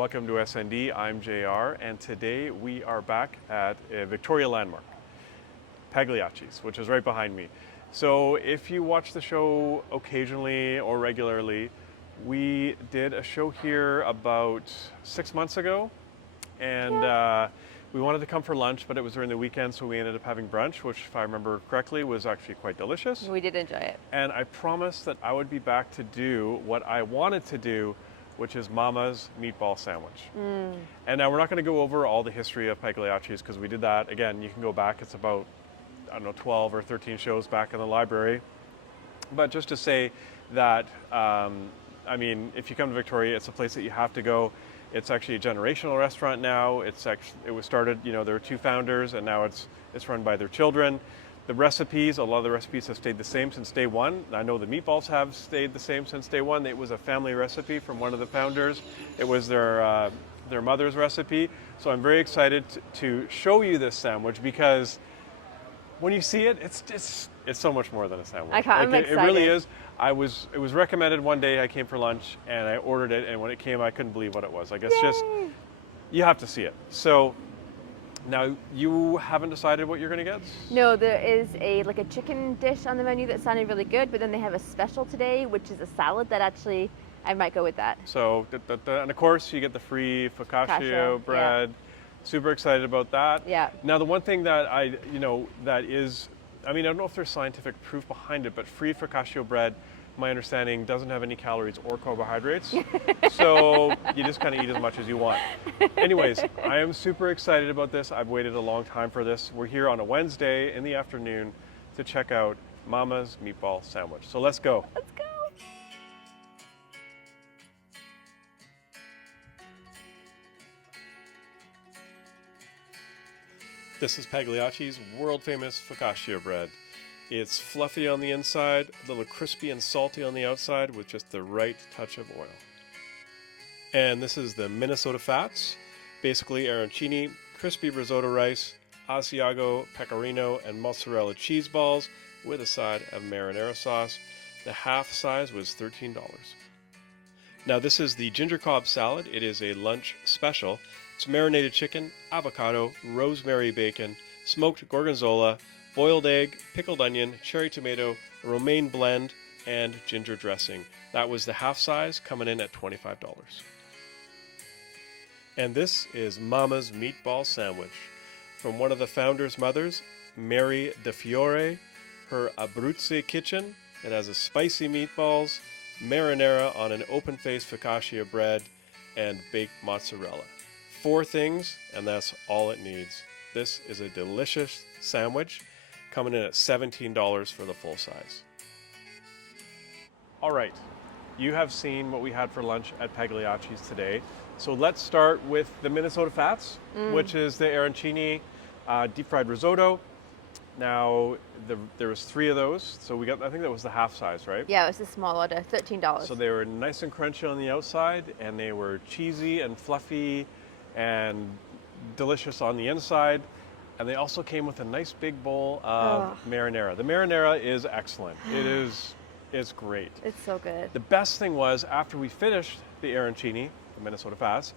Welcome to SND, I'm JR, and today we are back at a Victoria landmark, Pagliacci's, which is right behind me. So if you watch the show occasionally or regularly, we did a show here about 6 months ago, and we wanted to come for lunch, but it was during the weekend, so we ended up having brunch, which, if I remember correctly, was actually quite delicious. We did enjoy it. And I promised that I would be back to do what I wanted to do, which is Mama's meatball sandwich. And now we're not going to go over all the history of Pagliacci's because we did that. Again, you can go back. It's about, 12 or 13 shows back in the library. But just to say that, if you come to Victoria, it's a place that you have to go. It's actually a generational restaurant now. It was started, there were two founders, and now it's run by their children. The recipes, a lot of the recipes have stayed the same since day one. I know the meatballs have stayed the same since day one. It was a family recipe from one of the founders. It was their mother's recipe. So I'm very excited to show you this sandwich because when you see it, it's so much more than a sandwich. I'm excited. It really is. It was recommended one day. I came for lunch and I ordered it, and when it came, I couldn't believe what it was. You have to see it. So now you haven't decided what you're going to get? No, there is a chicken dish on the menu that sounded really good, but then they have a special today, which is a salad that actually I might go with that. So, and of course you get the free focaccia bread. Yeah. Super excited about that. Yeah. Now the one thing that I don't know if there's scientific proof behind it, but free focaccia bread, my understanding, doesn't have any calories or carbohydrates. So you just kind of eat as much as you want. Anyways, I am super excited about this. I've waited a long time for this. We're here on a Wednesday in the afternoon to check out Mama's meatball sandwich. So let's go. Let's go. This is Pagliacci's world-famous focaccia bread. It's fluffy on the inside, a little crispy and salty on the outside with just the right touch of oil. And this is the Minnesota Fats, basically arancini, crispy risotto rice, Asiago, pecorino, and mozzarella cheese balls with a side of marinara sauce. The half size was $13. Now this is the ginger cob salad. It is a lunch special. It's marinated chicken, avocado, rosemary bacon, smoked gorgonzola, boiled egg, pickled onion, cherry tomato, a romaine blend, and ginger dressing. That was the half size, coming in at $25. And this is Mama's meatball sandwich from one of the founders' mothers, Mary DeFiore, her Abruzzi kitchen. It has a spicy meatballs, marinara on an open-faced focaccia bread, and baked mozzarella. 4 things, and that's all it needs. This is a delicious sandwich, coming in at $17 for the full size. All right, you have seen what we had for lunch at Pagliacci's today. So let's start with the Minnesota Fats, which is the arancini deep fried risotto. Now, there was 3 of those, so we got, I think that was the half size, right? Yeah, it was a small order, $13. So they were nice and crunchy on the outside, and they were cheesy and fluffy and delicious on the inside. And they also came with a nice big bowl of marinara. The marinara is excellent. It's great. It's so good. The best thing was, after we finished the arancini, the Minnesota Fats,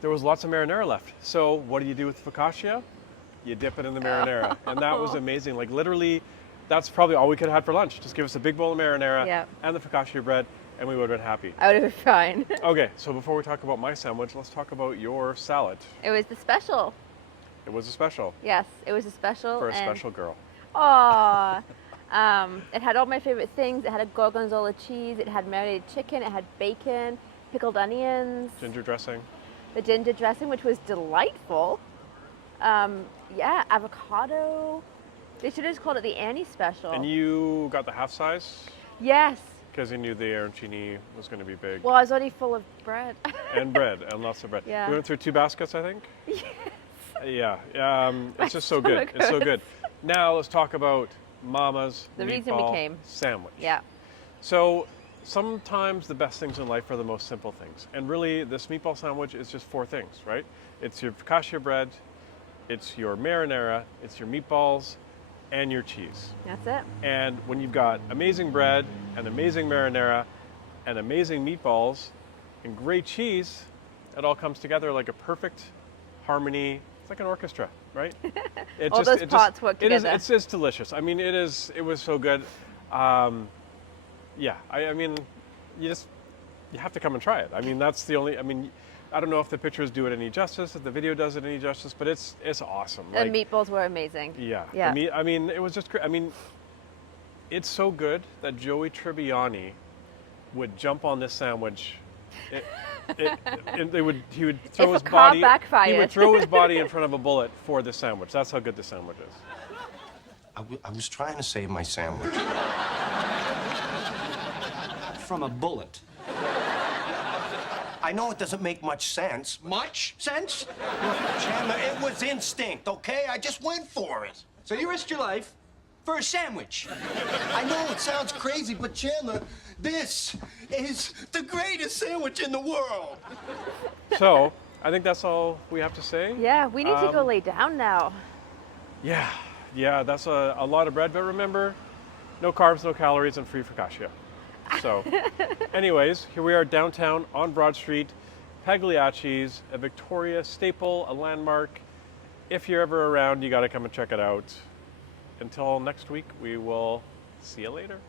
there was lots of marinara left. So what do you do with focaccia? You dip it in the marinara. And that was amazing. Like literally, that's probably all we could have had for lunch. Just give us a big bowl of marinara and the focaccia bread, and we would have been happy. I would have been fine. Okay, so before we talk about my sandwich, let's talk about your salad. It was the special. It was a special. Yes, it was a special. For a special girl. Aww. It had all my favorite things. It had a gorgonzola cheese. It had marinated chicken. It had bacon, pickled onions. Ginger dressing. The ginger dressing, which was delightful. Avocado. They should have just called it the Annie special. And you got the half size? Yes. Because you knew the arancini was going to be big. Well, I was already full of bread. And bread, and lots of bread. Yeah. We went through 2 baskets, I think? Yes. Yeah, it's just so good. It's so good. Now let's talk about Mama's meatball sandwich. Yeah. So sometimes the best things in life are the most simple things. And really, this meatball sandwich is just 4 things, right? It's your focaccia bread, it's your marinara, it's your meatballs, and your cheese. That's it. And when you've got amazing bread and amazing marinara and amazing meatballs and great cheese, it all comes together like a perfect harmony. It's like an orchestra, right? It All those parts work together. It's just delicious. I mean, it was so good. Yeah, I mean, you have to come and try it. I mean, that's the only, I mean, I don't know if the pictures do it any justice, if the video does it any justice, but it's awesome. The meatballs were amazing. Yeah. Yeah. I mean, it was just great. I mean, it's so good that Joey Tribbiani would jump on this sandwich. He would throw If his a car body. He backfired. would throw his body in front of a bullet for the sandwich. That's how good the sandwich is. I was trying to save my sandwich. From a bullet. I know it doesn't make much sense. Much sense? Chandler, it was instinct, okay? I just went for it. So you risked your life for a sandwich. I know it sounds crazy, but Chandler, this is the greatest sandwich in the world. So I think that's all we have to say. Yeah, we need to go lay down now. Yeah, that's a lot of bread, but remember, no carbs, no calories, and free focaccia. So, anyways, here we are downtown on Broad Street, Pagliacci's, a Victoria staple, a landmark. If you're ever around, you got to come and check it out. Until next week, we will see you later.